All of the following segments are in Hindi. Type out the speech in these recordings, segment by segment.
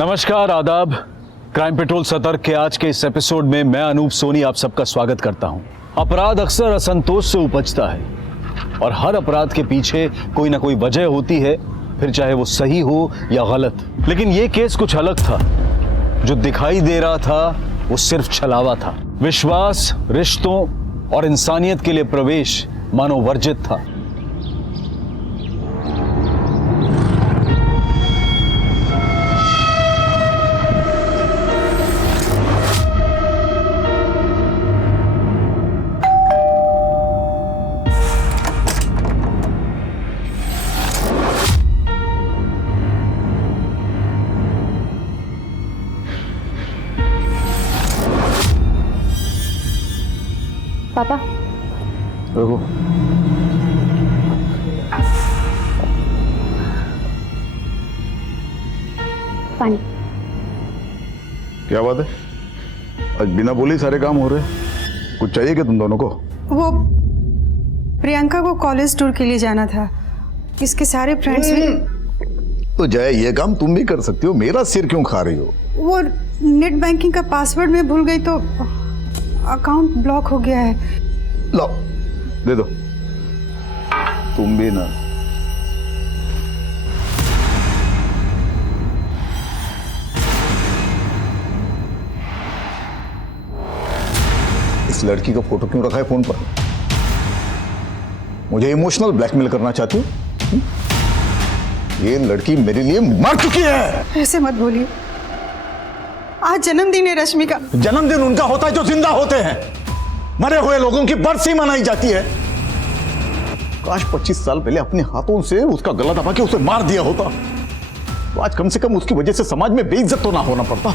नमस्कार, आदाब। क्राइम पेट्रोल सतर्क के आज के इस एपिसोड में मैं अनूप सोनी आप सबका स्वागत करता हूं। अपराध अक्सर असंतोष से उपजता है और हर अपराध के पीछे कोई ना कोई वजह होती है, फिर चाहे वो सही हो या गलत। लेकिन ये केस कुछ अलग था। जो दिखाई दे रहा था वो सिर्फ छलावा था। विश्वास, रिश्तों और इंसानियत के लिए प्रवेश मानो वर्जित था। पापा रुको। पानी। क्या बात है? आज बिना बोले ही सारे काम हो रहे हैं। कुछ चाहिए क्या तुम दोनों को? वो प्रियंका को कॉलेज टूर के लिए जाना था। इसके सारे फ्रेंड्स भी। तो जय, ये काम तुम भी कर सकती हो, मेरा सिर क्यों खा रही हो? वो नेट बैंकिंग का पासवर्ड मैं भूल गई तो अकाउंट ब्लॉक हो गया है। लो दे दो। तुम भी ना। इस लड़की का फोटो क्यों रखा है फोन पर? मुझे इमोशनल ब्लैकमेल करना चाहती हो? ये लड़की मेरे लिए मर चुकी है। ऐसे मत बोलिए। आज जन्मदिन है रश्मि का। जन्मदिन उनका होता है जो जिंदा होते हैं। मरे हुए लोगों की बरसी मनाई जाती है। काश 25 साल पहले अपने हाथों से उसका गला दबा के उसे मार दिया होता, तो आज कम से कम उसकी वजह से समाज में बेइज्जत तो ना होना पड़ता।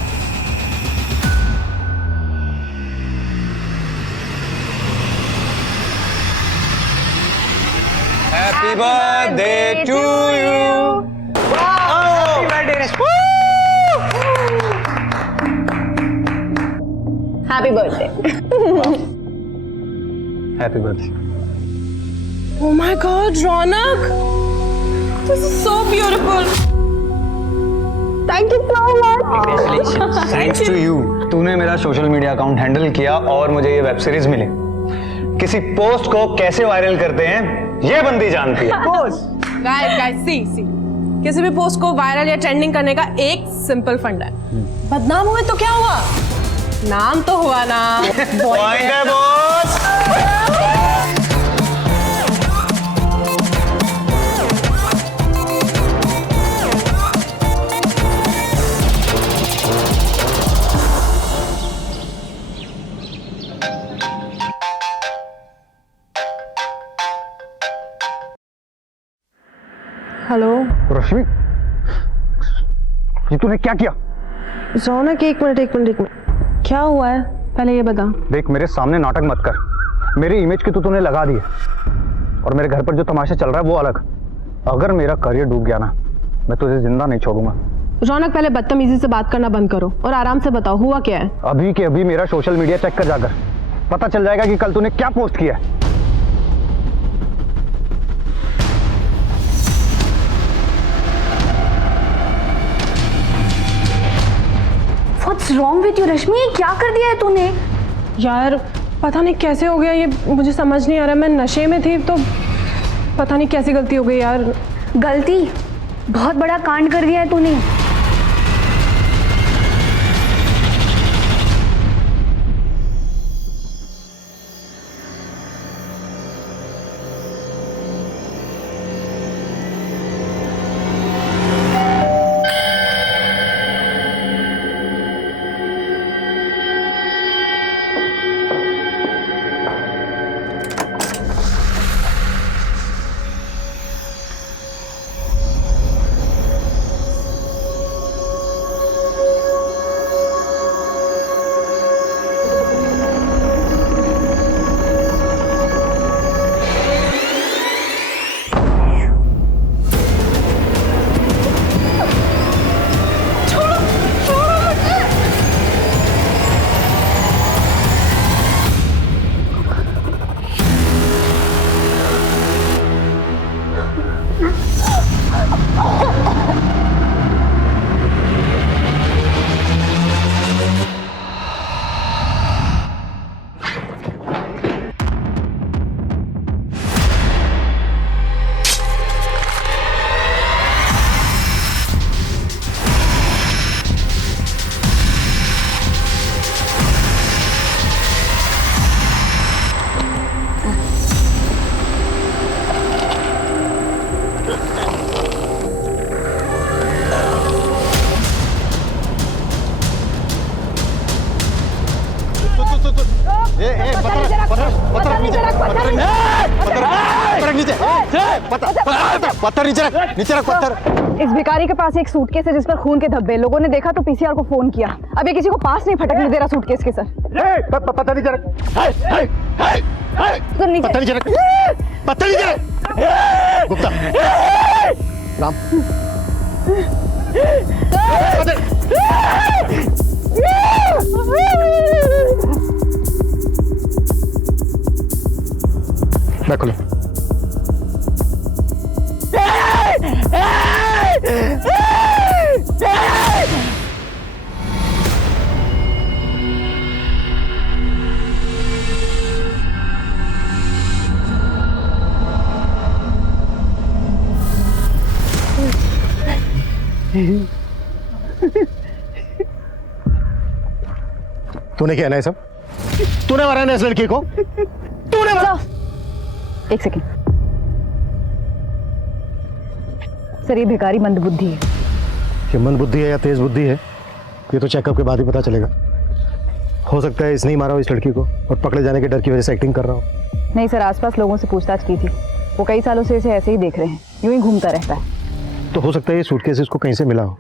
Happy birthday to you. Happy birthday, Rashmi. Happy birthday. Happy birthday. Oh my God, Ronak! This is so beautiful. Thank you so much. Thanks to you. तूने मेरा सोशल मीडिया अकाउंट हैंडल किया और मुझे ये वेब सीरीज मिली। किसी पोस्ट को कैसे वायरल करते हैं ये बंदी जानती है। Guys, see. किसी भी पोस्ट को वायरल या ट्रेंडिंग करने का एक सिंपल फंडा है। बदनाम हुए तो क्या हुआ? नाम तो हुआ ना। पॉइंट है बॉस। हेलो रश्मि, ये तूने क्या किया? रौनक, एक मिनट। क्या हुआ है पहले ये बता। देख, मेरे सामने नाटक मत कर। मेरी इमेज की तो तूने लगा दी है और मेरे घर पर जो तमाशा चल रहा है वो अलग। अगर मेरा करियर डूब गया ना, मैं तुझे जिंदा नहीं छोड़ूंगा। रौनक, पहले बदतमीजी से बात करना बंद करो और आराम से बताओ हुआ क्या है। अभी के अभी मेरा सोशल मीडिया चेक कर जाकर, पता चल जाएगा कि कल तूने क्या पोस्ट किया है। What's wrong with you, रश्मि? ये क्या कर दिया है तूने? यार पता नहीं कैसे हो गया ये, मुझे समझ नहीं आ रहा। मैं नशे में थी तो पता नहीं कैसी गलती हो गई यार। गलती? बहुत बड़ा कांड कर दिया है तूने। पत्थर नीचे रख पत्थर। इस भिखारी के पास एक सूटकेस है जिस पर खून के धब्बे। लोगों ने देखा तो पीसीआर को फोन किया। अब ये किसी को पास नहीं फटकने दे रहा सूटकेस के सर। पत्थर नीचे रख, तो नीचे पत्थर नीचे रख, पत्थर नीचे रख। गुप्ता, राम, मैं खोलो। तूने क्या है ना ये सब? तूने मारा ना इस लड़की को? तूने मारा? एक सेकेंड सर, ये भिखारी मंदबुद्धि है। कि मंद बुद्धि है या तेज बुद्धि है ये तो चेकअप के बाद ही पता चलेगा। हो सकता है इसने ही मारा हो इस लड़की को और पकड़े जाने के डर की वजह से एक्टिंग कर रहा हो। नहीं सर, आसपास लोगों से पूछताछ की थी। वो कई सालों से इसे ऐसे ही देख रहे हैं, यूं ही घूमता रहता है। तो हो सकता है ये सूटकेस इसको कहीं से मिला हो,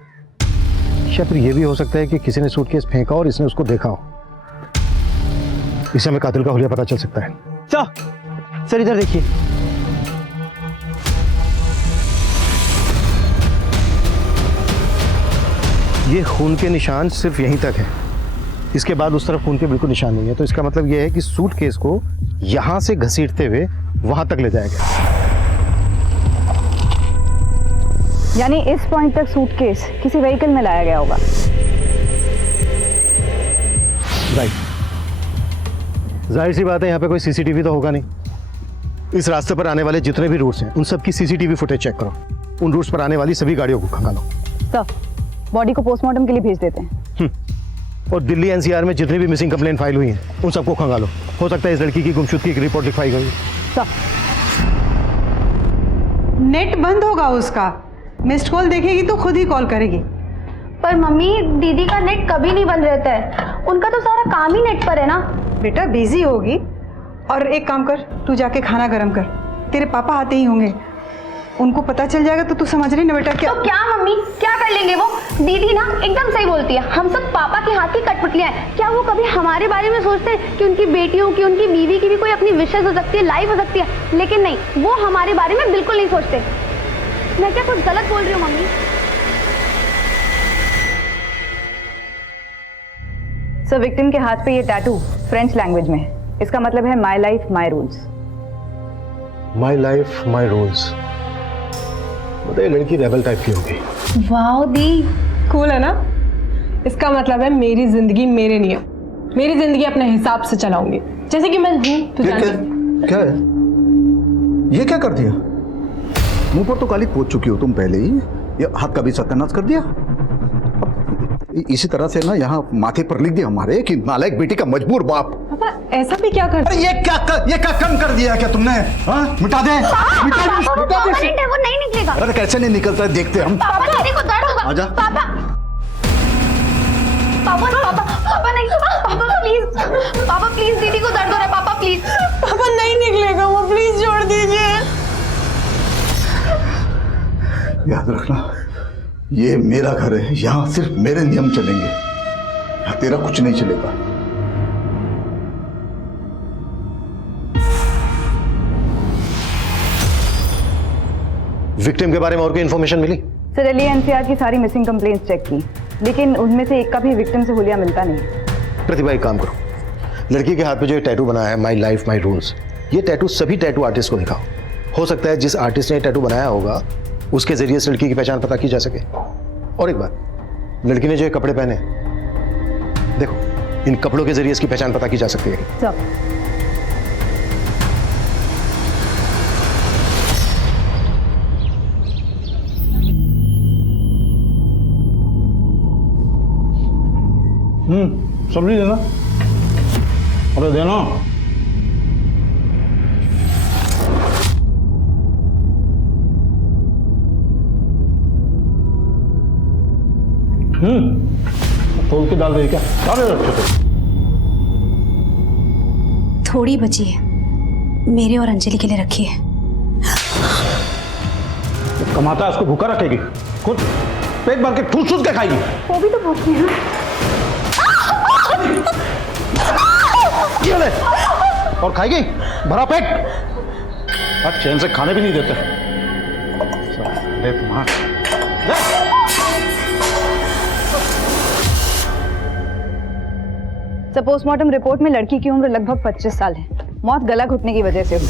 या फिर ये भी हो सकता है कि किसी ने सूटकेस फेंका और इसने उसको देखा हो। इससे हमें कातिल का हुलिया पता चल सकता है। सर इधर देखिए। ये खून के निशान सिर्फ यहीं तक है, इसके बाद उस तरफ खून के बिल्कुल निशान नहीं है। तो इसका मतलब यह है कि सूटकेस को यहां से घसीटते हुए वहां तक ले जाया गया। यानी इस पॉइंट तक सूटकेस किसी व्हीकल में लाया गया होगा। राइट। जाहिर सी बात है यहाँ पे कोई सीसीटीवी तो होगा नहीं। इस रास्ते पर आने वाले जितने भी रूट्स हैं उन सब की सीसीटीवी फुटेज चेक करो। उन रूट्स पर आने वाली सभी गाड़ियों को खंगालो। सर, बॉडी को पोस्टमार्टम के लिए भेज देते हैं। और दिल्ली एनसीआर में जितनी भी मिसिंग कंप्लेंट फाइल हुई हैं उन सबको खंगालो। हो सकता है इस लड़की की गुमशुदगी की एक रिपोर्ट लिखवाई गई। सर, नेट बंद होगा उसका। मिस्ड कॉल देखेगी तो खुद ही कॉल करेगी। पर मम्मी, दीदी का नेट कभी नहीं बंद रहता है। उनका तो सारा काम ही नेट पर है ना। बेटा बिजी होगी। और एक काम कर, तू जाके खाना गर्म कर। तेरे पापा आते ही होंगे, उनको पता चल जाएगा तो तू समझ रही ना बेटा क्या। तो क्या मम्मी, क्या कर लेंगे वो? दीदी ना एकदम सही बोलती है। हम सब पापा के हाथ की कठपुतलियां हैं। क्या वो कभी हमारे बारे में सोचते हैं कि उनकी बेटियों की, उनकी बीवी की भी कोई अपनी विशेष हो सकती है, लाइफ हो सकती है? लेकिन नहीं, वो हमारे बारे में बिल्कुल नहीं सोचते। मैं क्या कुछ गलत बोल रही हूँ मम्मी? सर, विक्टिम के हाथ पे ये टैटू फ्रेंच लैंग्वेज में है। इसका मतलब है my life my rules. My life my rules. बताइए लड़की रेबल टाइप की होगी। वाओ दी, कूल है ना? इसका मतलब है मेरी जिंदगी मेरे नियम, मेरी जिंदगी अपने हिसाब से चलाऊंगी, जैसे कि मैं हूं। तू जानती क्या है ये? क्या कर दिया? मुंह पर तो काली पोत चुकी हो तुम पहले ही। ये हाथ का भी सत्यानाश कर दिया। अब इसी तरह से ना यहाँ माथे पर लिख दिया हमारे कि नालायक बेटी का मजबूर बाप। पापा ऐसा भी क्या कर? अरे ये क्या कम कर दिया क्या तुमने? हाँ, मिटा दे, मिटा दे। वो नहीं निकलेगा। अरे कैसे नहीं निकलता है, देखते हम। पापा, दीदी को दर्द होगा। आजा। पापा, पापा, पापा, पापा नहीं, पापा प्लीज, पापा प्लीज, दीदी को दर्द हो रहा है, पापा प्लीज। पापा नहीं निकलेगा वो, प्लीज छोड़ दीजिए। याद रखना, ये मेरा घर है, यहाँ सिर्फ मेरे नियम चलेंगे, यहाँ तेरा कुछ नहीं चलेगा। विक्टिम के बारे में और कोई इन्फॉर्मेशन मिली? सर, दिल्ली एनसीआर की सारी मिसिंग कंप्लेंट्स चेक की, लेकिन उनमें से एक का भी विक्टिम से हुलिया मिलता नहीं। प्रतिभा, एक काम करो, लड़की के हाथ पे जो टैटू बना है माई लाइफ माई रूल्स, ये टैटू सभी टैटू आर्टिस्ट को दिखाओ। हो सकता है जिस आर्टिस्ट ने टैटू बनाया होगा उसके जरिए इस लड़की की पहचान पता की जा सके। और एक बात, लड़की ने जो ये कपड़े पहने, देखो इन कपड़ों के जरिए इसकी पहचान पता की जा सकती है। सर, सब्जी देना। अरे देना। तोल के डाल दे क्या? डाल दे अच्छे से। थोड़ी बची है, मेरे और अंजलि के लिए रखी है। कमाता है उसको भूखा रखेगी, खुद पेट भर के ठूस ठूस के खाएगी। वो भी तो भूखे हैं। ये ले, और खाएगी भरा पेट, अब चैन से खाने भी नहीं देते। ले तुम्हारा पोस्टमार्टम रिपोर्ट में लड़की की उम्र लगभग 25 साल है। मौत गला घुटने की वजह से हुई।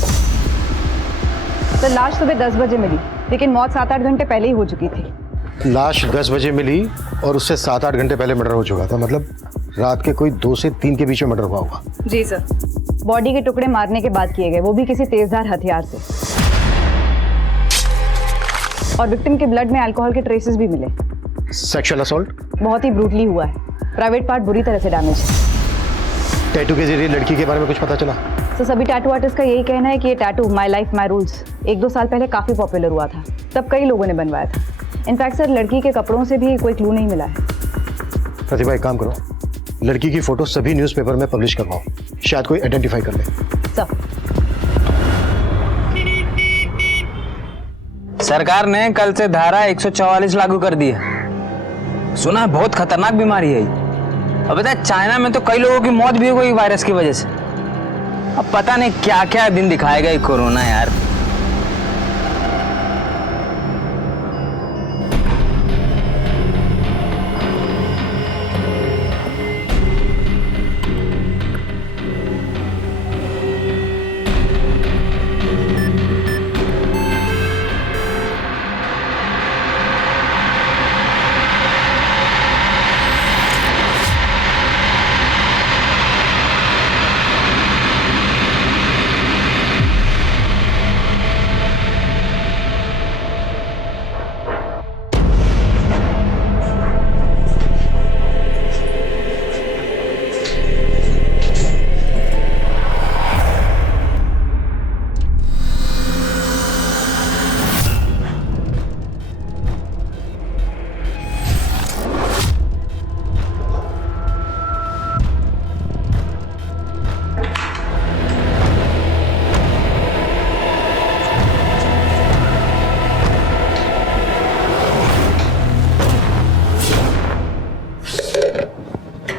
सर, लाश सुबह 10 बजे मिली, लेकिन मौत 7-8 घंटे पहले ही हो चुकी थी। लाश 10 बजे मिली और उससे 7-8 घंटे पहले मर्डर हो चुका था, मतलब रात के कोई 2 से 3 के बीच में मर्डर हुआ होगा। जी सर। बॉडी के टुकड़े मारने के बाद किए गए, वो भी किसी तेजधार हथियार से। और विक्टिम के ब्लड में अल्कोहल के ट्रेसेस भी मिले। सेक्सुअल असॉल्ट बहुत ही ब्रूटली हुआ है। प्राइवेट पार्ट बुरी तरह से डैमेज है। टैटू के जरिए लड़की के बारे में कुछ पता चला? तो सभी टैटू आर्टिस्ट का यही कहना है कि ये tattoo my life my rules 1-2 साल पहले काफ़ी पॉपुलर हुआ था। तब कई लोगों ने बनवाया था। इनफैक्ट सर, लड़की के कपड़ों से भी कोई क्लू नहीं मिला है। प्रतिभा, एक काम करो, लड़की की फोटो सभी न्यूज़पेपर में पब्लिश करवाओ, शायद कोई आइडेंटिफाई कर ले। सब सरकार ने कल से धारा 144 लागू कर दी है। सुना है बहुत खतरनाक बीमारी है ये। अब पता है चाइना में तो कई लोगों की मौत भी हो गई वायरस की वजह से। अब पता नहीं क्या क्या दिन दिखाएगा ये कोरोना यार।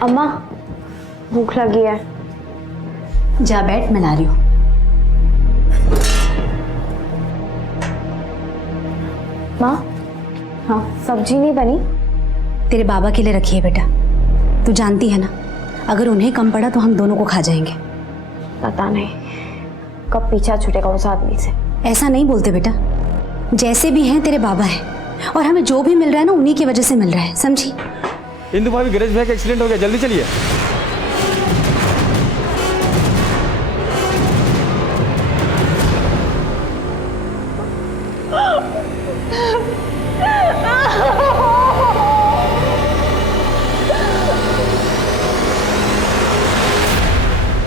अम्मा, भूख लगी है। जा बैठ, मैं ला रही हूँ। माँ, हाँ, सब्जी नहीं बनी? तेरे बाबा के लिए रखी है बेटा। तू जानती है ना, अगर उन्हें कम पड़ा तो हम दोनों को खा जाएंगे। पता नहीं कब पीछा छूटेगा उस आदमी से। ऐसा नहीं बोलते बेटा, जैसे भी हैं तेरे बाबा हैं, और हमें जो भी मिल रहा है ना उन्हीं की वजह से मिल रहा है, समझी? इंदु भाभी, गणेश भैया का एक्सीडेंट हो गया, जल्दी चलिए।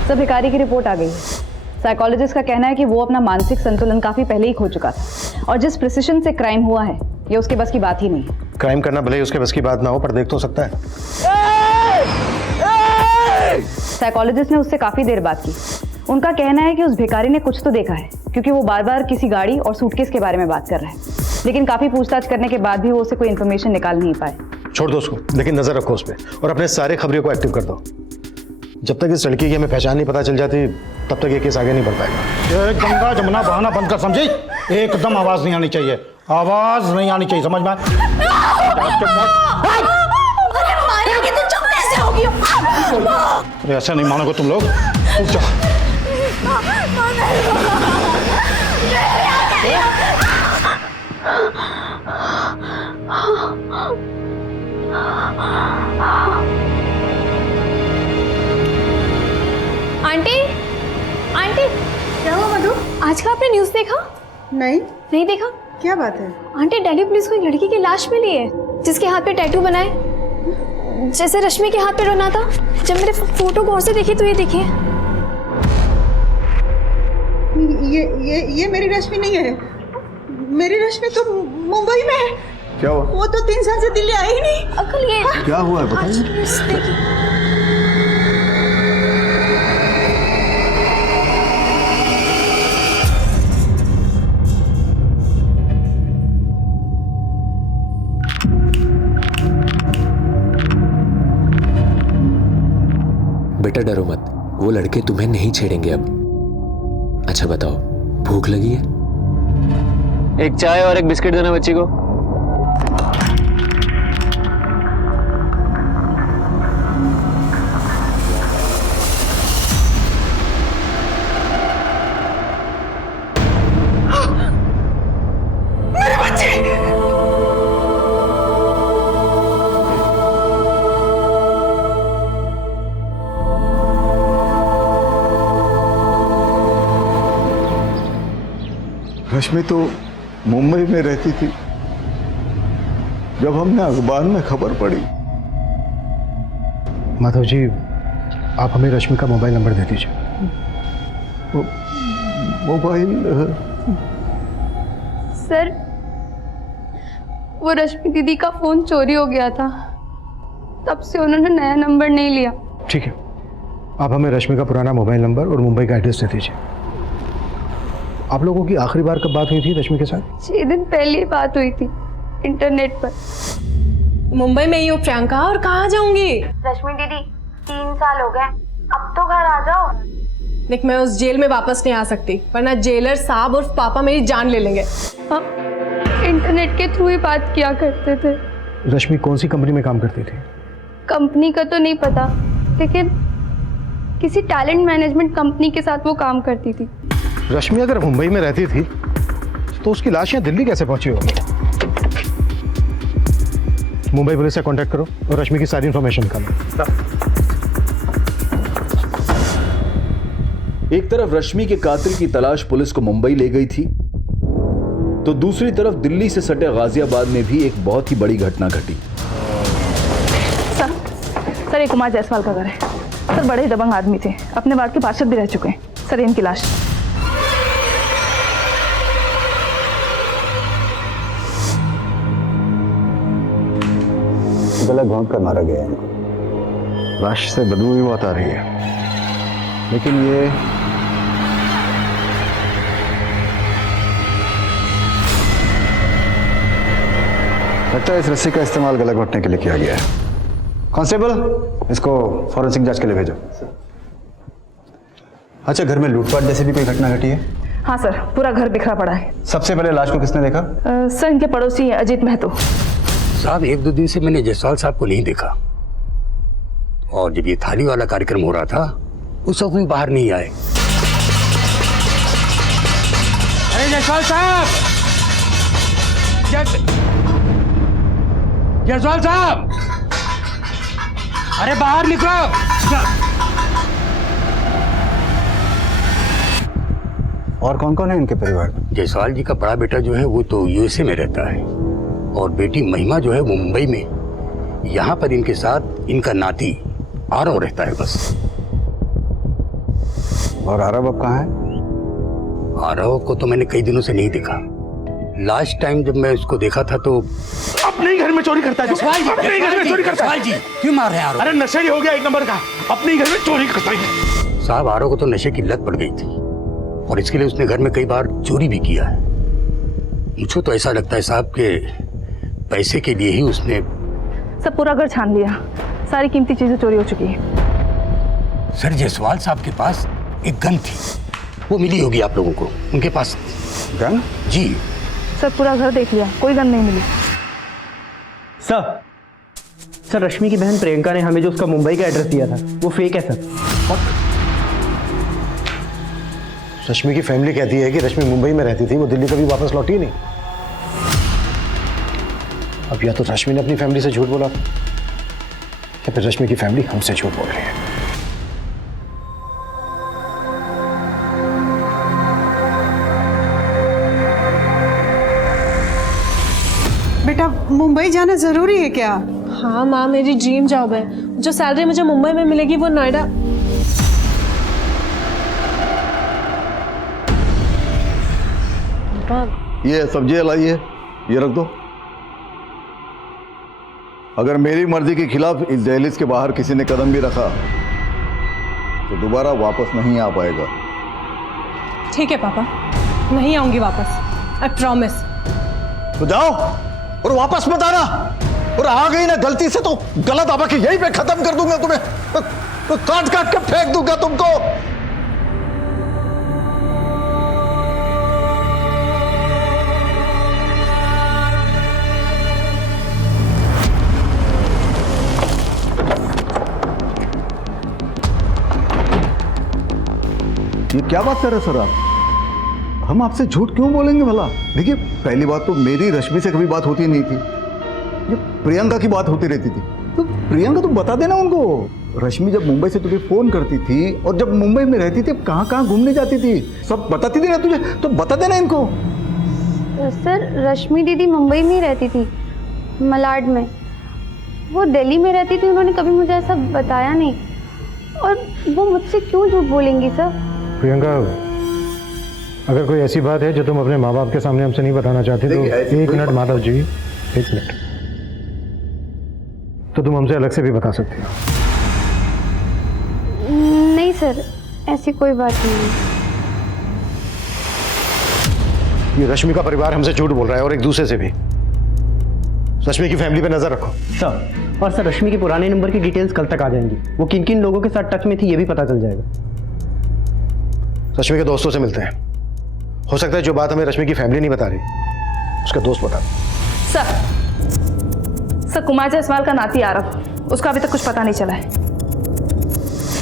सब भिखारी की रिपोर्ट आ गई है। साइकोलॉजिस्ट का कहना है कि वो अपना मानसिक संतुलन काफी पहले ही खो चुका था, और जिस प्रिसिशन से क्राइम हुआ है ये उसके बस की बात ही नहीं है। क्राइम करना भले ही उसके बस की बात ना हो, पर देख तो सकता है। साइकोलॉजिस्ट ने उससे काफी देर बात की। उनका कहना है कि उस भिखारी ने कुछ तो देखा है, क्योंकि वो बार बार किसी गाड़ी और सूटकेस के बारे में बात कर रहा है। लेकिन काफी पूछताछ करने के बाद भी वो उससे कोई इन्फॉर्मेशन निकाल नहीं पाए। छोड़ दो उसको, लेकिन नजर रखो उस पर, और अपने सारे खबरियों को एक्टिव कर दो। जब तक इस लड़की की हमें पहचान नहीं पता चल जाती, तब तक ये केस आगे नहीं बढ़ पाएगा। ये गंगा जमुना बहाना बंद कर, समझी? एकदम आवाज नहीं आनी चाहिए, आवाज नहीं आनी चाहिए, समझ में? ऐसा नहीं मानोगे तुम लोग। आंटी, आंटी, क्या हुआ मधु? आज का आपने न्यूज़ देखा? नहीं देखा? क्या बात है? आंटी, दिल्ली पुलिस को एक लड़की की लाश मिली है जिसके हाथ पे टैटू बनाए, जैसे रश्मि के हाथ पे बना था। जब मैंने फोटो गौर से देखी तो ये देखिए। ये मेरी रश्मि नहीं है। मेरी रश्मि तो मुंबई में है। क्या हुआ? वो तो 3 साल से दिल्ली आई ही नहीं। अंकल, ये क्या हुआ है बताइए। देखिए। बेटा डरो मत, वो लड़के तुम्हें नहीं छेड़ेंगे अब। अच्छा बताओ, भूख लगी है? एक चाय और एक बिस्किट देना बच्ची को। रश्मि तो मुंबई में रहती थी। जब हमने अखबार में खबर पड़ी। माधव जी, आप हमें रश्मि का मोबाइल नंबर दे दीजिए। मोबाइल? सर, वो रश्मि दीदी का फोन चोरी हो गया था, तब से उन्होंने नया नंबर नहीं लिया। ठीक है, आप हमें रश्मि का पुराना मोबाइल नंबर और मुंबई का एड्रेस दे दीजिए। आप लोगों की आखिरी बार कब बात हुई थी रश्मि के साथ? 6 दिन पहले ही बात हुई थी, इंटरनेट पर। मुंबई में ही हो प्रियंका, और कहाँ जाऊंगी? रश्मि दीदी, 3 साल हो गए, अब तो घर आ जाओ। देख, मैं उस जेल में वापस नहीं आ सकती, वरना जेलर साहब और पापा मेरी जान ले लेंगे। हम इंटरनेट के थ्रू ही बात किया करते थे। रश्मि कौन सी कंपनी में काम करती थी? कंपनी का तो नहीं पता, लेकिन किसी टैलेंट मैनेजमेंट कंपनी के साथ वो काम करती थी। रश्मि अगर मुंबई में रहती थी तो उसकी लाश यहाँ दिल्ली कैसे पहुंची होगी? मुंबई पुलिस से कांटेक्ट करो और रश्मि की सारी इंफॉर्मेशन निकालो। एक तरफ रश्मि के कातिल की तलाश पुलिस को मुंबई ले गई थी, तो दूसरी तरफ दिल्ली से सटे गाजियाबाद में भी एक बहुत ही बड़ी घटना घटी। सर, ये कुमार जायसवाल का घर है। सर, बड़े ही दबंग आदमी थे, अपने वार्ड के पार्षद भी रह चुके हैं। सर, इनकी लाश। गला घोंट कर मारा गया इनको। लाश से बदबू भी बहुत आ रही है, लेकिन ये लगता है इस रस्सी का इस्तेमाल गला घोटने के लिए किया गया है। कांस्टेबल, इसको फॉरेंसिक जांच के लिए भेजो। अच्छा, घर में लूटपाट जैसी भी कोई घटना घटी है? हाँ सर, पूरा घर बिखरा पड़ा है। सबसे पहले लाश को किसने देखा? सर, इनके पड़ोसी अजीत महतो। साहब, 1-2 दिन से मैंने जायसवाल साहब को नहीं देखा, और जब ये थाली वाला कार्यक्रम हो रहा था उस वक्त भी बाहर नहीं आए। अरे जायसवाल साहब, जायसवाल साहब, अरे बाहर निकलो। और कौन कौन है इनके परिवार में? जायसवाल जी का बड़ा बेटा जो है वो तो यूएसए में रहता है, और बेटी महिमा जो है मुंबई में। यहाँ पर इनके साथ इनका नाती आरव रहता है बस। और आरव अब कहाँ है? आरव को तो मैंने कई दिनों से नहीं देखा। लास्ट टाइम जब मैं उसको देखा था तो अपने ही घर में चोरी करता है। अपने ही घर में चोरी करता है। जी, क्यों मार रहे हैं आरव? अरे नशे ही हो गया एक नंबर का, अपने ही घर में चोरी करता है। साहब, आरव को तो नशे की लत पड़ गई थी, और इसके लिए उसने घर में कई बार चोरी भी किया है। मुझे तो ऐसा लगता है साहब के पैसे के लिए ही उसने। सब पूरा घर छान लिया, सारी कीमती चीजें चोरी हो चुकी है। सर, जायसवाल साहब के पास एक गन थी, वो मिली होगी आप लोगों को। उनके पास गन? जी सर, पूरा घर देख लिया, कोई गन नहीं मिली। सर, रश्मि की बहन प्रियंका ने हमें जो उसका मुंबई का एड्रेस दिया था वो फेक है सर। रश्मि की फैमिली कहती है कि रश्मि मुंबई में रहती थी, वो दिल्ली कभी वापस लौटी ही नहीं। अब या तो रश्मि ने अपनी फैमिली से झूठ बोला या फिर रश्मि की फैमिली हमसे झूठ बोल रही है। बेटा, मुंबई जाना जरूरी है क्या? हाँ माँ, मेरी ड्रीम जॉब है। जो सैलरी मुझे मुंबई में मिलेगी वो नोएडा। ये सब्जी लाइए, ये रख दो। अगर मेरी मर्जी के खिलाफ इस दहलीज के बाहर किसी ने कदम भी रखा तो दोबारा वापस नहीं आ पाएगा। ठीक है पापा, नहीं आऊंगी वापस, आई प्रॉमिस। तो जाओ और वापस मत आना। और आ गई ना गलती से तो गला दबा के यहीं पे खत्म कर दूंगा तुम्हें, तो काट काट के फेंक दूंगा तुमको। ये क्या बात कर रहे सर आप? हम आपसे झूठ क्यों बोलेंगे भला? देखिए, पहली बात तो मेरी रश्मि से कभी बात होती नहीं थी, ये प्रियंका की बात होती रहती थी। तो प्रियंका तुम बता देना उनको। रश्मि जब मुंबई से तुझे फोन करती थी और जब मुंबई में रहती थी कहाँ कहाँ घूमने जाती थी सब बताती थी ना तुझे, तो बता देना इनको। सर रश्मि दीदी मुंबई में ही रहती थी, मलाड में। वो दिल्ली में रहती थी, उन्होंने कभी मुझे ऐसा बताया नहीं। और वो मुझसे क्यों झूठ बोलेंगी सर? प्रियंका, अगर कोई ऐसी बात है जो तुम अपने माँ बाप के सामने हमसे नहीं बताना चाहते तो एक मिनट माधव जी, एक मिनट, तो तुम हमसे अलग से भी बता सकते हो। नहीं सर, ऐसी कोई बात नहीं है। ये रश्मि का परिवार हमसे झूठ बोल रहा है और एक दूसरे से भी। रश्मि की फैमिली पे नजर रखो सर। और सर, रश्मि के पुराने नंबर की डिटेल्स कल तक आ जाएंगी। वो किन किन लोगों के साथ टच में थी ये भी पता चल जाएगा। रश्मि के दोस्तों से मिलते हैं, हो सकता है जो बात हमें रश्मि की फैमिली नहीं बता रही उसका दोस्त बता। सर कुमार जायसवाल का नाती आरव, उसका अभी तक कुछ पता नहीं चला है।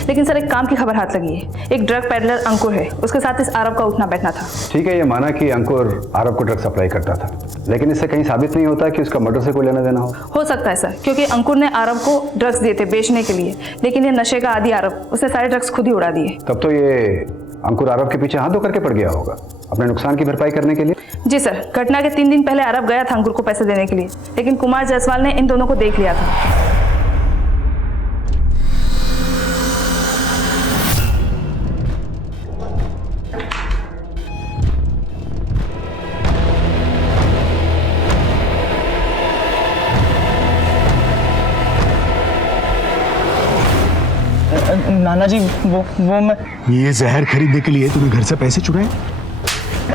लेकिन सर एक काम की खबर हाथ लगी है। एक ड्रग पेडलर अंकुर है, उसके साथ इस आरव का उठना बैठना था। ठीक है, ये माना कि अंकुर आरव को ड्रग सप्लाई करता था, लेकिन इससे कहीं साबित नहीं होता कि उसका मर्डर से कोई लेना देना हो सकता है सर, क्योंकि अंकुर ने आरव को ड्रग्स दिए थे बेचने के लिए, लेकिन ये नशे का आदी आरव, उसने सारे ड्रग्स खुद ही उड़ा दिए। तब तो ये अंकुर आरव के पीछे हाथ धो करके पड़ गया होगा अपने नुकसान की भरपाई करने के लिए। जी सर, घटना के 3 दिन पहले आरव गया था अंकुर को पैसे देने के लिए, लेकिन कुमार जायसवाल ने इन दोनों को देख लिया था। नाना जी, वो मैं ये जहर खरीदने के लिए तूने घर से पैसे चुराए?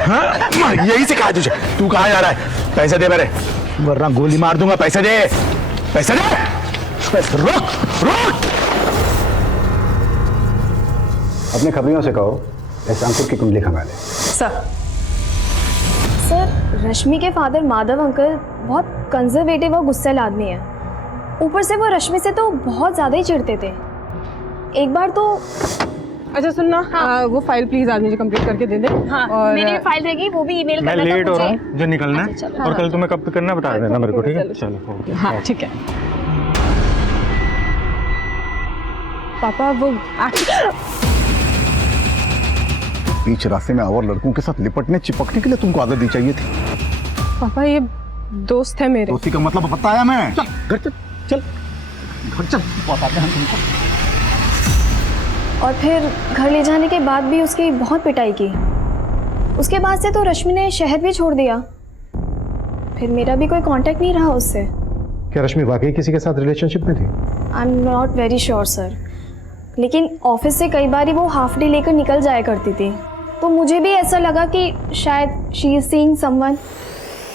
हाँ, यही से कहा तुझे। तू कहाँ जा रहा है? पैसे दे मेरे, वरना गोली मार दूंगा। पैसे दे, पैसे दे, पैसे। रोक रोक। अपने खबरियों से कहो इस अंकुर की कुंडली खंगा ले। सर रश्मि के फादर माधव अंकल बहुत कंजर्वेटिव और गुस्सैल आदमी है। ऊपर से वो रश्मि से तो बहुत ज़्यादा ही चिढ़ते थे। एक बार तो अच्छा सुनना, वो फाइल प्लीज आज मुझे कंप्लीट करके दे दे। हाँ, और मेरी फाइल रहेगी, वो भी ईमेल मैं करना था लेट हो रहा मुझे। हूँ, जो निकलना है। और कल तुम्हें कब तक करना बता देना मेरे को, ठीक है? चलो। हाँ ठीक है पापा। वो बीच रास्ते में और लड़कों के साथ लिपटने चिपकने के लिए तुमको आदत दी चाहिए थी। पापा ये दोस्त है मेरे। दोस्ती का मतलब बताया मैं। चल घर चल, चल घर चल, बताते हैं तुमको। और फिर घर ले जाने के बाद भी उसकी बहुत पिटाई की। उसके बाद से तो रश्मि ने शहर भी छोड़ दिया। फिर मेरा भी कोई कांटेक्ट नहीं रहा उससे। क्या रश्मि वाकई किसी के साथ रिलेशनशिप में थी? I am not very sure sir, लेकिन ऑफिस से कई बार वो हाफ डे लेकर निकल जाया करती थी, तो मुझे भी ऐसा लगा कि शायद she is seeing someone,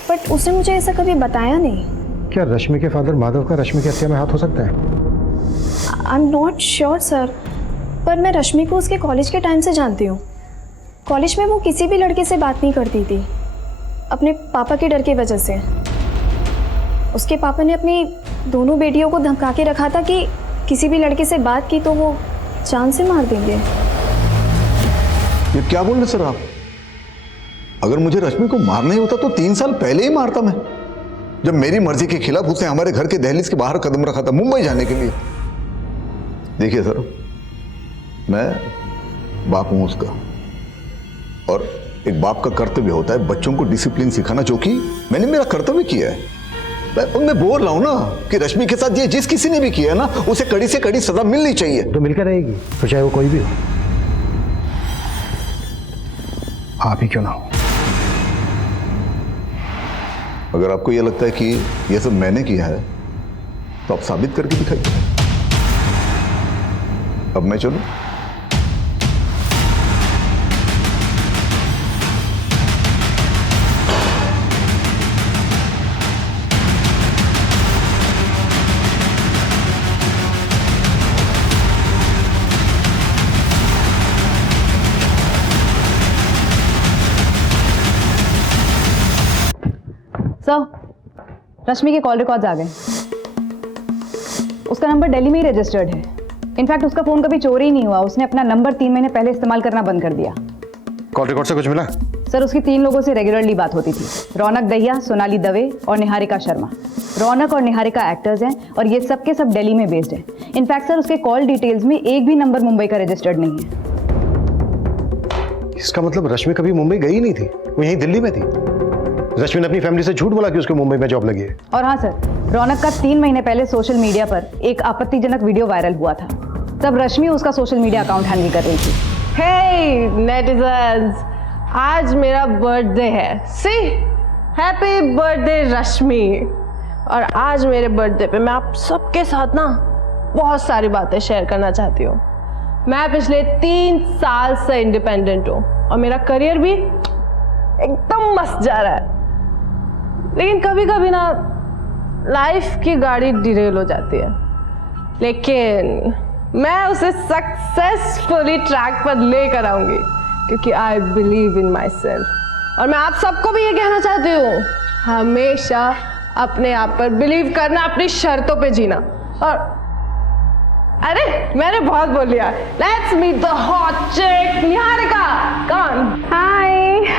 but उसने मुझे ऐसा कभी बताया नहीं। क्या रश्मि के फादर माधव का रश्मि की हत्या में हाथ हो सकता है? I am not sure sir, पर मैं रश्मि को उसके कॉलेज के टाइम से जानती हूँ। कॉलेज में वो किसी भी लड़के से बात नहीं करती थी, अपने पापा के डर की वजह से। उसके पापा ने अपनी दोनों बेटियों को धमका के रखा था कि किसी भी लड़के से बात की तो वो जान से मार देंगे। ये क्या बोल रहे सर आप? अगर मुझे रश्मि को मारना ही होता तो 3 साल पहले ही मारता मैं, जब मेरी मर्जी के खिलाफ उसने हमारे घर के दहलीज के बाहर कदम रखा था मुंबई जाने के लिए। देखिए सर, मैं बाप हूं उसका, और एक बाप का कर्तव्य होता है बच्चों को डिसिप्लिन सिखाना, जो कि मैंने मेरा कर्तव्य किया है। मैं बोल रहा हूं ना कि रश्मि के साथ ये जिस किसी ने भी किया है ना, उसे कड़ी से कड़ी सजा मिलनी चाहिए। तो मिलकर रहेगी, तो चाहे वो कोई भी हो, आप ही क्यों ना हो। अगर आपको यह लगता है कि यह सब मैंने किया है तो आप साबित करके दिखाइए। अब मैं चलूं? सर, रश्मि के कॉल रिकॉर्ड्स आ गए। उसका नंबर दिल्ली में ही रजिस्टर्ड है। इनफैक्ट उसका फोन कभी चोरी ही नहीं हुआ। उसने अपना नंबर 3 महीने पहले इस्तेमाल करना बंद कर दिया। कॉल रिकॉर्ड से कुछ मिला? सर, उसकी 3 लोगों से रेगुलरली बात होती थी। रौनक दहिया, सोनाली दवे और निहारिका शर्मा। रौनक और निहारिका एक्टर्स हैं और ये सब के सब दिल्ली में बेस्ड हैं। इनफैक्ट सर, उसके कॉल डिटेल्स में एक भी नंबर मुंबई का रजिस्टर्ड नहीं है। इसका मतलब रश्मि कभी मुंबई गई नहीं थी, वो यहीं दिल्ली में थी। रश्मि ने अपनी फैमिली से झूठ बोला कि उसको मुंबई में जॉब लगी है। और हाँ सर, रौनक का 3 महीने पहले सोशल मीडिया पर एक आपत्तिजनक वीडियो वायरल हुआ था। तब रश्मि उसका सोशल मीडिया अकाउंट हैंडल कर रही थी। हे नेटिजन्स, आज मेरा बर्थडे है। सी, हैप्पी बर्थडे रश्मि। और आज मेरे बर्थडे पे मैं आप सबके साथ ना बहुत सारी बातें शेयर करना चाहती हूँ। मैं पिछले 3 साल से इंडिपेंडेंट हूँ और मेरा करियर भी एकदम मस्त जा रहा है। लेकिन कभी कभी ना लाइफ की गाड़ी डिरेल हो जाती है, लेकिन मैं उसे सक्सेसफुली ट्रैक पर लेकर आऊंगी क्योंकि I believe in my self. और मैं आप सबको भी ये कहना चाहती हूँ, हमेशा अपने आप पर बिलीव करना, अपनी शर्तों पे जीना। और अरे मैंने बहुत बोल लिया। लेट्स मीट द हॉट चिक निहारिका। कौन? हाय।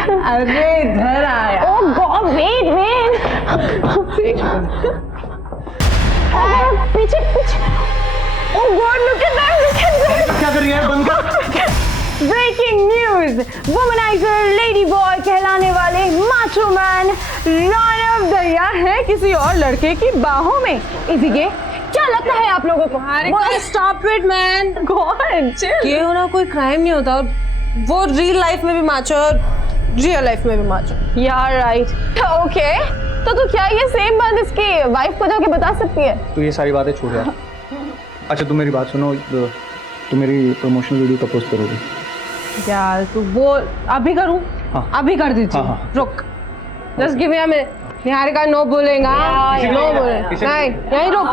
अरे इधर आया। Oh God, wait wait. पीछे पीछे। Oh God, look at that, look at that. क्या कर रही है? बंद कर। Breaking news, womaniser lady boy कहलाने वाले माचो मैन रौनक दहिया है किसी और लड़के की बाहों में। इसी के क्या लगता है आप लोगों को? स्टॉप इट मैन, ये होना कोई क्राइम नहीं होता। वो रियल लाइफ में भी माचो और रियल लाइफ में भी माचो। यार राइट, ओके। तो क्या ये सेम बात इसकी वाइफ को जाके बता सकती है? तो ये सारी बातें छोड़ यार। अच्छा तुम मेरी बात सुनो, तुम मेरी प्रमोशनल वीडियो कब पोस्ट करोगी? यार तू बोल, अभी करूं? हाँ। अभी कर दीजिए। हाँ, हाँ। रुक, just give me a minute. Niharika no बोलेगा, नो बोले नहीं, यहीं रुक।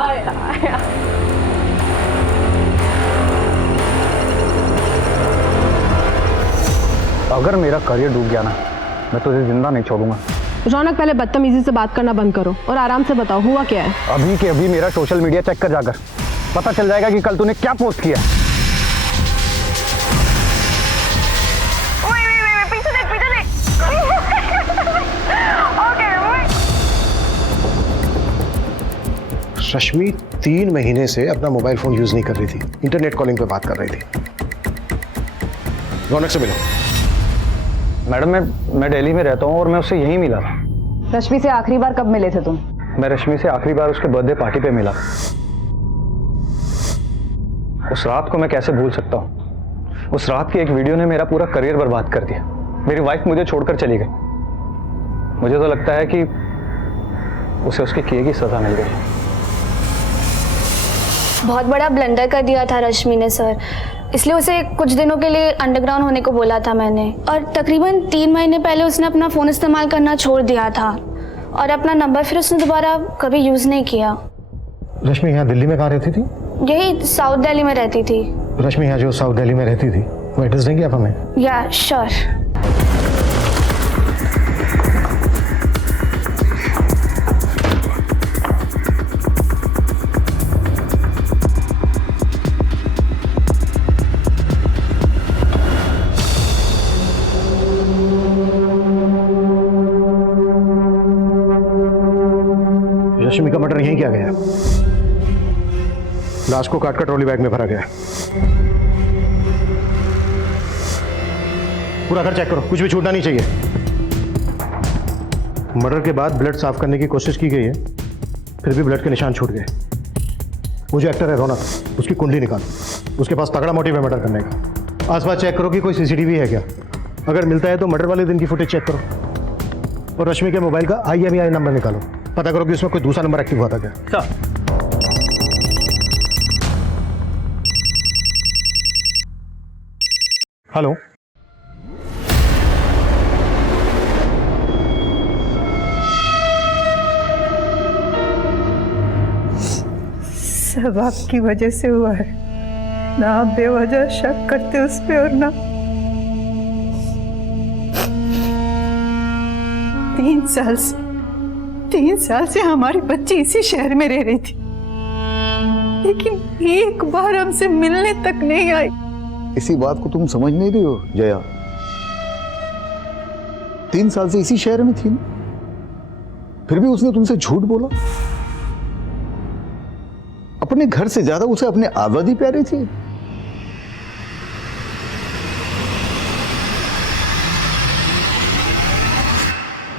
अगर मेरा करियर डूब गया ना, मैं तुझे जिंदा नहीं छोड़ूंगा। रौनक, पहले बदतमीजी से बात करना बंद करो और आराम से बताओ हुआ क्या है। अभी के अभी मेरा सोशल मीडिया चेक कर जाकर, पता चल जाएगा कि कल तूने क्या पोस्ट किया। रश्मि 3 महीने से अपना मोबाइल फोन यूज नहीं कर रही थी, इंटरनेट कॉलिंग पे बात कर रही थी। रौनक से मिलो। मैडम मैं दिल्ली में रहता हूँ और मैं उससे यहीं मिला था। रश्मि से आखिरी बार कब मिले थे तुम? मैं रश्मि से आखिरी बार उसके बर्थडे पार्टी पे मिला। उस रात को मैं कैसे भूल सकता हूँ? उस रात की एक वीडियो ने मेरा पूरा करियर बर्बाद कर दिया। मेरी वाइफ मुझे छोड़कर चली गई। मुझे तो लगता है कि उसे उसके किए की सजा मिल गई। बहुत बड़ा ब्लंडर कर दिया था रश्मि ने सर, इसलिए उसे कुछ दिनों के लिए अंडरग्राउंड होने को बोला था मैंने। और तकरीबन 3 महीने पहले उसने अपना फ़ोन इस्तेमाल करना छोड़ दिया था और अपना नंबर फिर उसने दोबारा कभी यूज़ नहीं किया। रश्मि यहाँ दिल्ली में कहाँ रहती थी? यही साउथ दिल्ली में रहती थी। रश्मि यहाँ जो साउथ दिल्ली में रहती थी वो एड्रेस देंगे आप हमें? या श्योर। रश्मि का मर्डर यहीं किया गया। लाश को काटकर ट्रॉली बैग में भरा गया। पूरा घर चेक करो, कुछ भी छूटना नहीं चाहिए। मर्डर के बाद ब्लड साफ करने की कोशिश की गई है, फिर भी ब्लड के निशान छूट गए। वो जो एक्टर है रौनक, उसकी कुंडली निकालो, उसके पास तगड़ा मोटिव है मर्डर करने का। आसपास चेक करो कि कोई सीसीटीवी है क्या। अगर मिलता है तो मर्डर वाले दिन की फुटेज चेक करो और रश्मि के मोबाइल का IMEI नंबर निकालो, पता करो कि उसमें कोई दूसरा नंबर एक्टिव हुआ था क्या। हेलो, सब आपकी वजह से हुआ है ना। आप बेवजह शक करते उस पे और ना 3 3 साल से हमारी बच्ची इसी शहर में रह रही थी, लेकिन एक बार हमसे मिलने तक नहीं आई। इसी बात को तुम समझ नहीं रही हो जया? 3 साल से इसी शहर में थी ना, फिर भी उसने तुमसे झूठ बोला। अपने घर से ज्यादा उसे अपने आजादी प्यारी थी।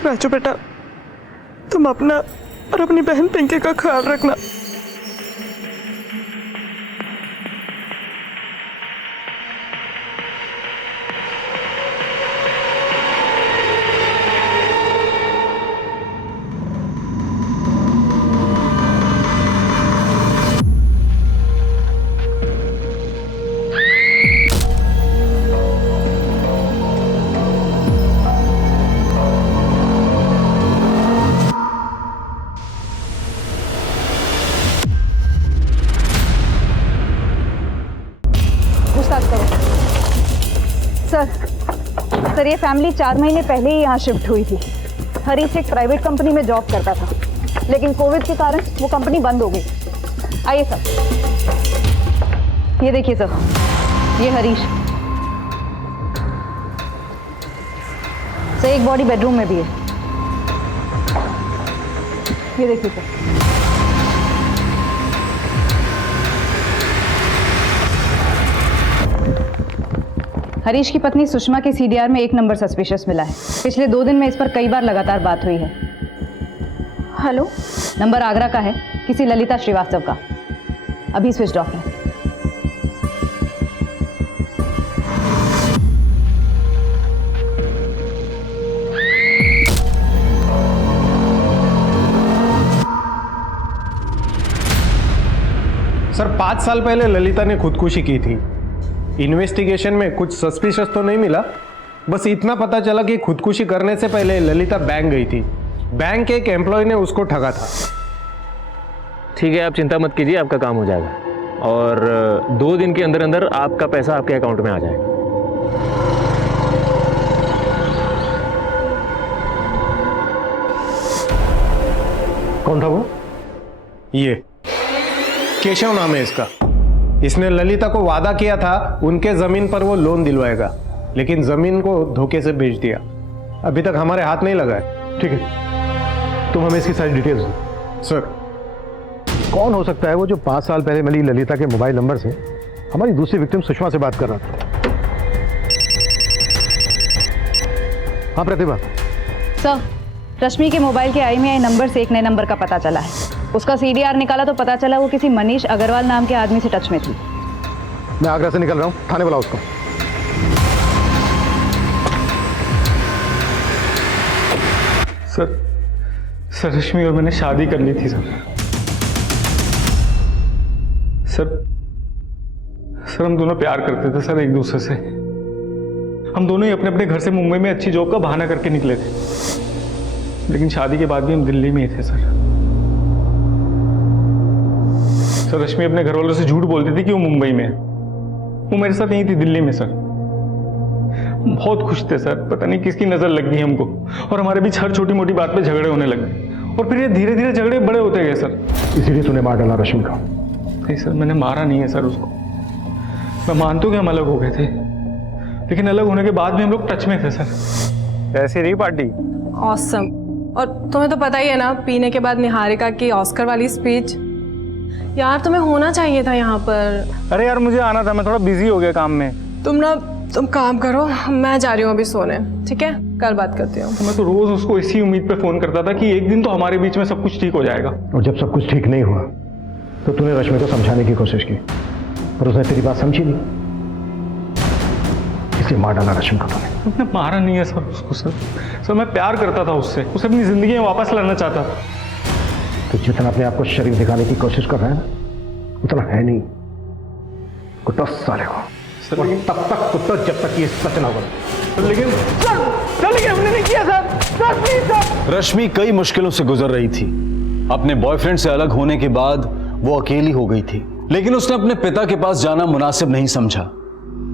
राजू बेटा, तुम अपना और अपनी बहन पिंकी का ख्याल रखना। सर, ये फैमिली 4 महीने पहले ही यहाँ शिफ्ट हुई थी। हरीश एक प्राइवेट कंपनी में जॉब करता था, लेकिन कोविड के कारण वो कंपनी बंद हो गई। आइए सर, ये देखिए सर, ये हरीश। सर, एक बॉडी बेडरूम में भी है। ये देखिए सर। हरीश की पत्नी सुषमा के सीडीआर में 1 नंबर सस्पिशियस मिला है। पिछले 2 दिन में इस पर कई बार लगातार बात हुई है। हेलो, नंबर आगरा का है, किसी ललिता श्रीवास्तव का। अभी स्विच ऑफ है। सर 5 साल पहले ललिता ने खुदकुशी की थी। इन्वेस्टिगेशन में कुछ सस्पिशियस तो नहीं मिला, बस इतना पता चला कि खुदकुशी करने से पहले ललिता बैंक गई थी। बैंक के एक एम्प्लॉय ने उसको ठगा था। ठीक है, आप चिंता मत कीजिए, आपका काम हो जाएगा और 2 दिन के अंदर अंदर आपका पैसा आपके अकाउंट में आ जाएगा। कौन था वो? ये केशव नाम है इसका। इसने ललिता को वादा किया था उनके जमीन पर वो लोन दिलवाएगा, लेकिन जमीन को धोखे से बेच दिया। अभी तक हमारे हाथ नहीं लगा है। ठीक है, तुम हमें इसकी सारी डिटेल्स दो। सर, कौन हो सकता है वो जो 5 साल पहले मिली ललिता के मोबाइल नंबर से हमारी दूसरी विक्टिम सुषमा से बात कर रहा था? हाँ प्रतिभा। सर, रश्मि के मोबाइल के IMEI नंबर से एक नए नंबर का पता चला है। उसका CDR निकाला तो पता चला वो किसी मनीष अग्रवाल नाम के आदमी से टच में थी। मैं आगरा से निकल रहा हूँ, थाने बुलाओ उसको। सर, रश्मि और मैंने शादी कर ली थी सर, हम दोनों प्यार करते थे सर एक दूसरे से। हम दोनों ही अपने अपने घर से मुंबई में अच्छी जॉब का बहाना करके निकले थे, लेकिन शादी के बाद भी हम दिल्ली में ही थे सर। रश्मि अपने घर वालों से झूठ बोलती थी कि वो मुंबई में है। वो मेरे साथ यहीं थी दिल्ली में सर। बहुत खुश थे सर, पता नहीं किसकी नजर लग गई हमको और हमारे बीच हर छोटी मोटी बात पे झगड़े होने लगे और फिर ये धीरे धीरे झगड़े बड़े होते गए सर। इसीलिए तूने मार डाला रश्मि को? नहीं सर, मैंने मारा नहीं है सर उसको। मैं मानता हूँ कि हम अलग हो गए थे, लेकिन अलग होने के बाद भी हम लोग टच में थे सर। ऐसी रही पार्टी? ऑसम। और तुम्हें तो पता ही है ना, पीने के बाद निहारिका की ऑस्कर वाली स्पीच। यार तुम्हें होना चाहिए था यहाँ पर। अरे यार मुझे आना था, मैं थोड़ा बिजी हो गया काम में। तुम काम करो, मैं जा रही हूँ अभी सोने। ठीक है, कल बात करती हूँ। मैं तो रोज उसको इसी उम्मीद पे फोन करता था कि एक दिन तो हमारे बीच में सब कुछ ठीक हो जाएगा। और जब सब कुछ ठीक नहीं हुआ तो तूने रश्मि को समझाने की कोशिश की, पर उसने तेरी बात समझी नहीं, इसलिए मार डाला रश्मि को तूने। मैंने मारा नहीं है सर उसको सर, मैं प्यार करता था उससे, उसे अपनी जिंदगी में वापस लाना चाहता था। तो जितना अपने आप को शरीफ दिखाने की कोशिश कर रहा है ना, उतना है नहीं। कुत्ता साले को सर, लेकिन तब तक कुत्ता जब तक ये सच ना बोले। लेकिन हमने नहीं किया सर। रश्मि कई मुश्किलों से गुजर रही थी। अपने बॉयफ्रेंड से अलग होने के बाद वो अकेली हो गई थी, लेकिन उसने अपने पिता के पास जाना मुनासिब नहीं समझा।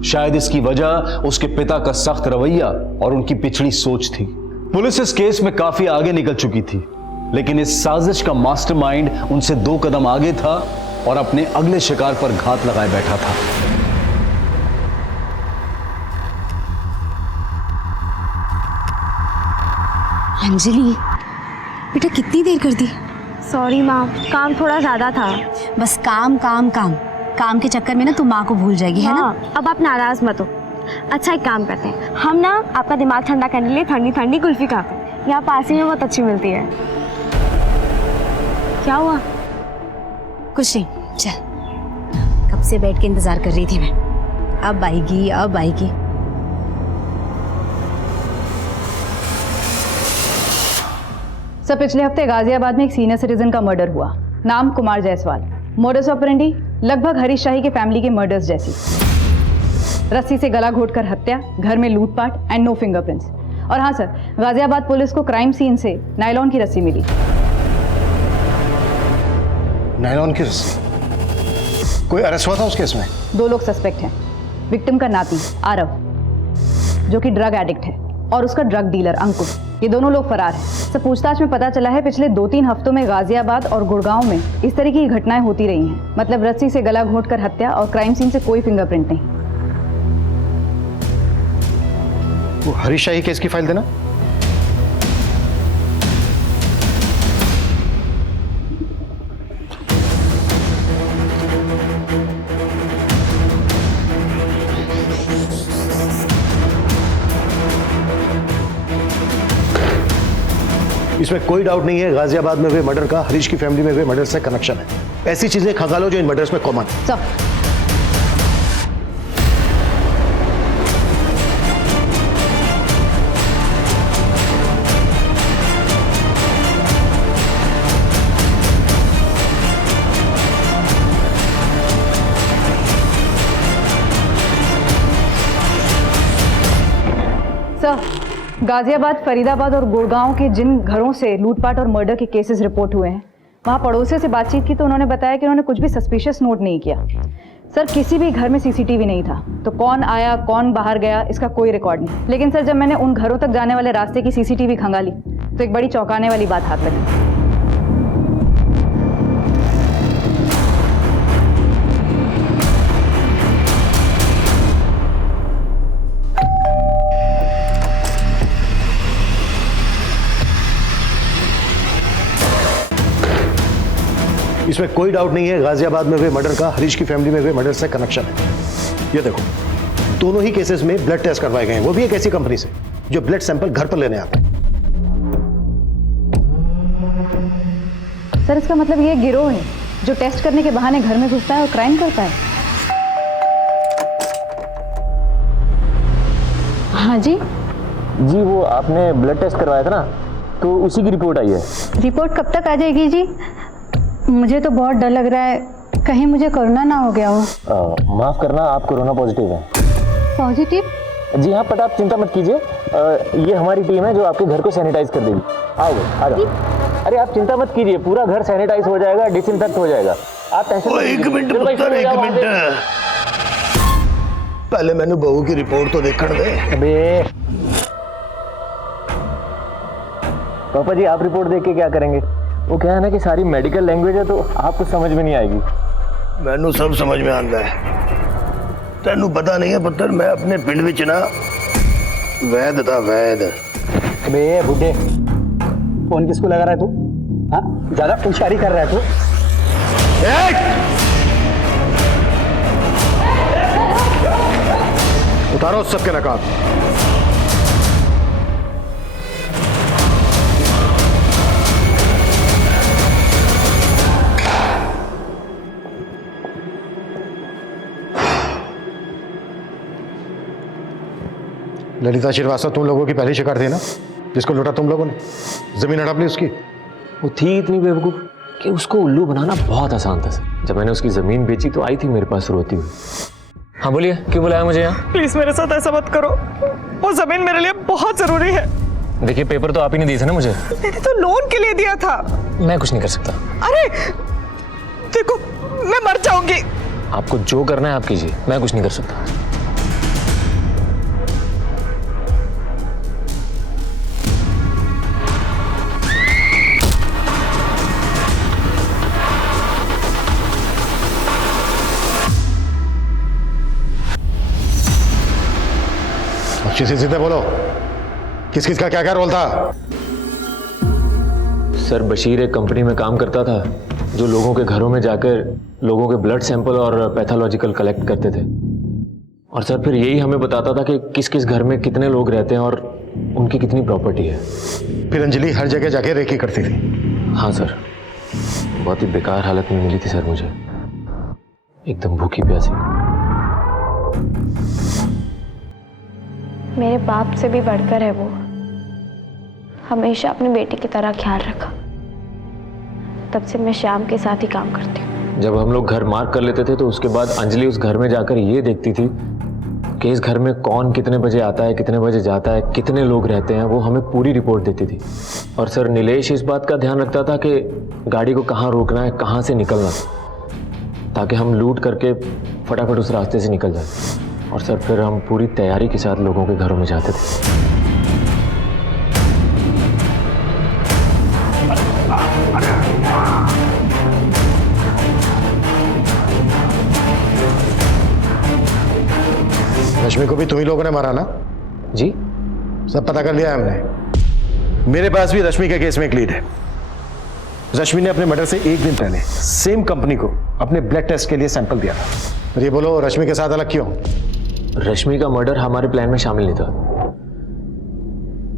शायद इसकी वजह उसके पिता का सख्त रवैया और उनकी पिछड़ी सोच थी। पुलिस इस केस में काफी आगे निकल चुकी थी, लेकिन इस साजिश का मास्टरमाइंड उनसे 2 कदम आगे था और अपने अगले शिकार पर घात लगाए बैठा था। अंजलि बेटा कितनी देर कर दी? सॉरी माँ, काम थोड़ा ज़्यादा था। बस काम काम काम काम के चक्कर में ना तू माँ को भूल जाएगी, है ना? अब आप नाराज मत हो। अच्छा एक काम करते हैं, हम ना आपका दिमाग ठंडा करने के लिए ठंडी ठंडी कुल्फी खाते हैं, यहाँ पास ही में बहुत अच्छी मिलती है। क्या हुआ? कुछ नहीं, चल। कब से बैठ के इंतजार कर रही थी मैं, अब आएगी अब आएगी। सर पिछले हफ्ते गाजियाबाद में एक सीनियर सिटीजन का मर्डर हुआ। नाम कुमार जायसवाल। मोडस ऑपरेंडी लगभग हरीश शाही के फैमिली के मर्डर्स जैसी। रस्सी से गला घोटकर हत्या, घर में लूटपाट एंड नो फिंगरप्रिंट्स। और हाँ सर, गाजियाबाद पुलिस को क्राइम सीन से नायलॉन की रस्सी मिली। नायलॉन की रस्सी? कोई अरेस्ट हुआ था उस केस में? 2 लोग सस्पेक्ट हैं। विक्टिम का नाती आरव, जो कि ड्रग एडिक्ट है, और उसका ड्रग डीलर अंकुर। ये दोनों लोग फरार हैं। सब पूछताछ में पता चला है पिछले 2-3 हफ्तों में गाजियाबाद और गुड़गांव में इस तरह की घटनाएं होती रही हैं। मतलब रस्सी से गला घोंटकर हत्या और क्राइम सीन से कोई फिंगरप्रिंट नहीं। वो हरीश शाही केस की फाइल देना। इसमें कोई डाउट नहीं है, गाजियाबाद में हुए मर्डर का हरीश की फैमिली में हुए मर्डर से कनेक्शन है। ऐसी चीजें खंगालो जो इन मर्डर्स में कॉमन है। गाजियाबाद, फरीदाबाद और गुड़गांव के जिन घरों से लूटपाट और मर्डर के केसेस रिपोर्ट हुए हैं, वहां पड़ोसियों से बातचीत की तो उन्होंने बताया कि उन्होंने कुछ भी सस्पिशियस नोट नहीं किया। सर किसी भी घर में सीसीटीवी नहीं था, तो कौन आया कौन बाहर गया इसका कोई रिकॉर्ड नहीं। लेकिन सर जब मैंने उन घरों तक जाने वाले रास्ते की सीसीटीवी खंगाली तो एक बड़ी चौंकाने वाली बात हाथ लगी। इसमें कोई डाउट नहीं है, गाजियाबाद में हुए मर्डर का हरीश की फैमिली में हुए मर्डर से कनेक्शन है। ये देखो, दोनों ही केसेस में ब्लड टेस्ट करवाए गए हैं, वो भी एक ऐसी कंपनी से जो ब्लड सैंपल घर पर लेने आता है। सर इसका मतलब ये गिरोह है जो टेस्ट करने के बहाने घर में घुसता है और क्राइम करता है। हाँ जी जी, वो आपने ब्लड टेस्ट करवाया था ना, तो उसी की रिपोर्ट आई है। रिपोर्ट कब तक आ जाएगी जी? मुझे तो बहुत डर लग रहा है, कहीं मुझे कोरोना ना हो गया हो। माफ करना, आप कोरोना पॉजिटिव हैं। पॉजिटिव? जी हाँ, बट आप चिंता मत कीजिए, ये हमारी टीम है जो आपके घर को सैनिटाइज कर देगी। आओगे, आ जाओ। अरे आप चिंता मत कीजिए, पूरा घर सैनिटाइज हो जाएगा, डिसइंफेक्ट हो जाएगा। आप टेंशन मत कीजिए। एक मिनट पुत्र, एक मिनट, पहले मैंने बहू की रिपोर्ट तो देखने दे। अबे पापा जी, आप रिपोर्ट देख के क्या करेंगे? वो क्या है ना कि सारी मेडिकल लैंग्वेज है, तो आपको समझ में नहीं आएगी। मैनू सब समझ में आता है। तेनू पता नहीं है पुत्र, मैं अपने पिंड विच ना वैद था, वैद। अबे बुड्ढे, फोन किसको लगा रहा है तू? हाँ, ज्यादा होशियारी कर रहा है तू। उतारो सबके नकाब। ललिता श्रीवास्तव तुम लोगों की पहली शिकार थी ना, जिसको लूटा तुम लोगों ने? जमीन हड़प ली उसकी? वो थी इतनी बेवकूफ कि उसको उल्लू बनाना बहुत आसान था सर। जब मैंने उसकी जमीन बेची तो आई थी मेरे पास रोती हुई। हाँ बोलिए, क्यों बुलाया मुझे यहाँ? प्लीज मेरे साथ ऐसा मत करो, वो जमीन मेरे लिए बहुत जरूरी है। देखिए, पेपर तो आप ही ने दिए थे ना मुझे। मैंने तो लोन के लिए दिया था। मैं कुछ नहीं कर सकता। अरे देखो, मैं मर जाऊंगी। आपको जो करना है आप कीजिए, मैं कुछ नहीं कर सकता। सीधे सीधे बोलो, किस किस का क्या क्या रोल था? सर बशीर एक कंपनी में काम करता था जो लोगों के घरों में जाकर लोगों के ब्लड सैंपल और पैथोलॉजिकल कलेक्ट करते थे। और सर फिर यही हमें बताता था कि किस किस घर में कितने लोग रहते हैं और उनकी कितनी प्रॉपर्टी है। फिर अंजलि हर जगह जाके रेकी करती थी? हाँ सर, बहुत ही बेकार हालत में मिली थी सर मुझे, एकदम भूखी प्यासी। मेरे बाप से भी बढ़कर है वो, हमेशा अपनी बेटी की तरह ख्याल रखा। तब से मैं श्याम के साथ ही काम करती हूँ। जब हम लोग घर मार्क कर लेते थे तो उसके बाद अंजलि उस घर में जाकर ये देखती थी कि इस घर में कौन कितने बजे आता है, कितने बजे जाता है, कितने लोग रहते हैं, वो हमें पूरी रिपोर्ट देती थी। और सर नीलेश इस बात का ध्यान रखता था कि गाड़ी को कहाँ रोकना है, कहाँ से निकलना, ताकि हम लूट करके फटाफट उस रास्ते से निकल जाए। और सर फिर हम पूरी तैयारी के साथ लोगों के घरों में जाते थे। रश्मि को भी तुम ही लोगों ने मारा ना? जी सब पता कर लिया है हमने। मेरे पास भी रश्मि के केस में एक लीड है। रश्मि ने अपने मर्डर से एक दिन पहले सेम कंपनी को अपने ब्लड टेस्ट के लिए सैंपल दिया था। और ये बोलो रश्मि के साथ अलग क्यों? रश्मि का मर्डर हमारे प्लान में शामिल नहीं था,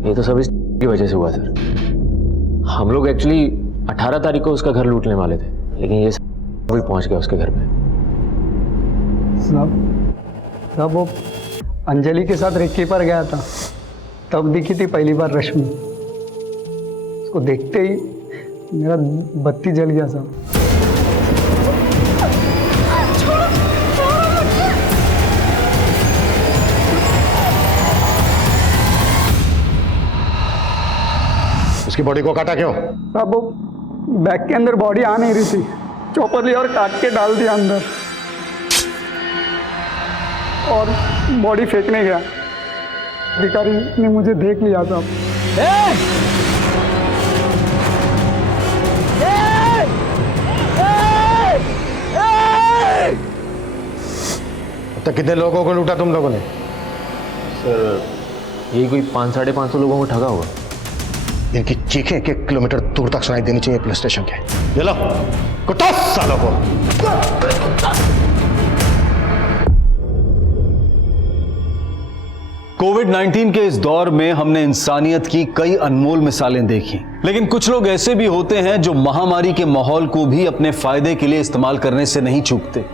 ये तो सब इसकी वजह से हुआ सर। हम लोग एक्चुअली 18 तारीख को उसका घर लूटने वाले थे, लेकिन ये भी पहुंच गया उसके घर पे। साहब वो अंजलि के साथ रेकी पर गया था, तब दिखी थी पहली बार रश्मि। उसको देखते ही मेरा बत्ती जल गया साहब। उसकी बॉडी को काटा क्यों? साहब वो बैग के अंदर बॉडी आ नहीं रही थी, चॉपर लिया और काट के डाल दिया अंदर और बॉडी फेंकने गया। अधिकारी ने मुझे देख लिया साहब। तो कितने लोगों को लूटा तुम लोगों ने? सर यही कोई 500-550 लोगों को ठगा होगा। इनकी चीखें 1 किलोमीटर दूर तक सुनाई देनी चाहिए पुलिस स्टेशन के। ये लो कुटा सालों को। कोविड-19 के इस दौर में हमने इंसानियत की कई अनमोल मिसालें देखी, लेकिन कुछ लोग ऐसे भी होते हैं जो महामारी के माहौल को भी अपने फायदे के लिए इस्तेमाल करने से नहीं चूकते,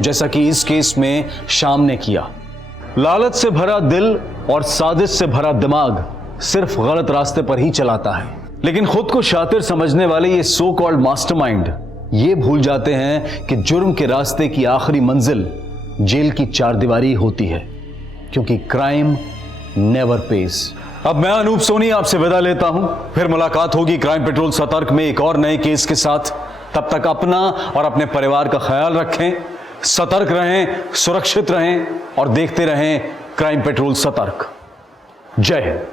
जैसा कि इस केस में श्याम ने किया। लालच से भरा दिल और साजिश से भरा दिमाग सिर्फ गलत रास्ते पर ही चलाता है, लेकिन खुद को शातिर समझने वाले ये सो कॉल्ड मास्टरमाइंड ये भूल जाते हैं कि जुर्म के रास्ते की आखिरी मंजिल जेल की चारदीवारी होती है, क्योंकि क्राइम नेवर पेज। अब मैं अनूप सोनी आपसे विदा लेता हूं, फिर मुलाकात होगी क्राइम पेट्रोल सतर्क में एक और नए केस के साथ। तब तक अपना और अपने परिवार का ख्याल रखें, सतर्क रहें, सुरक्षित रहें और देखते रहें क्राइम पेट्रोल सतर्क। जय हिंद।